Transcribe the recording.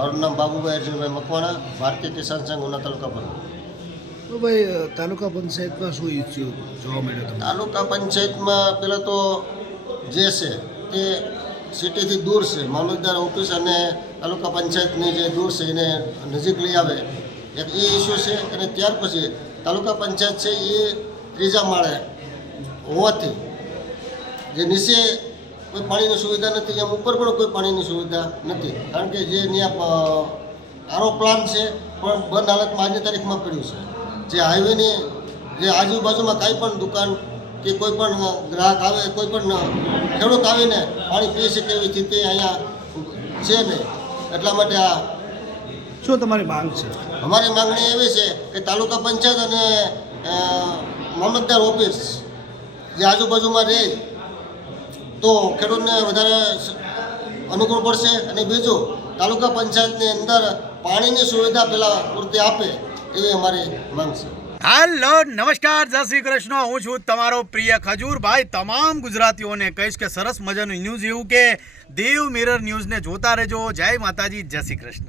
મારું નામ બાબુભાઈ અર્જુનભાઈ મકવાણા ભારતીય કિસાન સંઘ ઉના તાલુકા પર તો ભાઈ તાલુકા પંચાયતમાં શું ઇસ્યુ જોવા મળ્યો તાલુકા પંચાયતમાં પહેલાં તો જે છે તે સિટીથી દૂર છે. મામલતદાર ઓફિસ અને તાલુકા પંચાયતની જે દૂર છે એને નજીક લઈ આવે. એક એ ઇસ્યુ છે અને ત્યાર પછી તાલુકા પંચાયત છે એ ત્રીજા માળે હોવાથી જે નીચે કોઈ પાણીની સુવિધા નથી એમ ઉપર પણ કોઈ પાણીની સુવિધા નથી. કારણ કે જે ત્યાં આરો પ્લાન છે પણ બંધ હાલતમાં આજની તારીખમાં પડ્યું છે. જે હાઈવેની જે આજુબાજુમાં કાંઈ પણ દુકાન કે કોઈ પણ ગ્રાહક આવે કોઈ પણ ખેડૂત આવીને પાણી પી શકે એવી સ્થિતિ અહીંયા છે નહીં. એટલા માટે આ શું તમારી માંગ છે? અમારી માંગણી એવી છે કે તાલુકા પંચાયત અને મામલતદાર ઓફિસ જે આજુબાજુમાં રહે તો ખેડૂતને વધારે અનુકૂળ પડશે અને બીજું, તાલુકા પંચાયતની અંદર પાણીની સુવિધા પહેલાં પૂરતી આપે એવી અમારી માંગ છે. હેલો, નમસ્કાર, જય શ્રી કૃષ્ણ. હું છું તમારો પ્રિય ખજૂરભાઈ તમામ ગુજરાતીઓને કહીશ કે સરસ મજાનું ન્યૂઝ એવું કે દેવ મિરર ન્યૂઝને જોતા રહેજો. જય માતાજી, જય શ્રી કૃષ્ણ.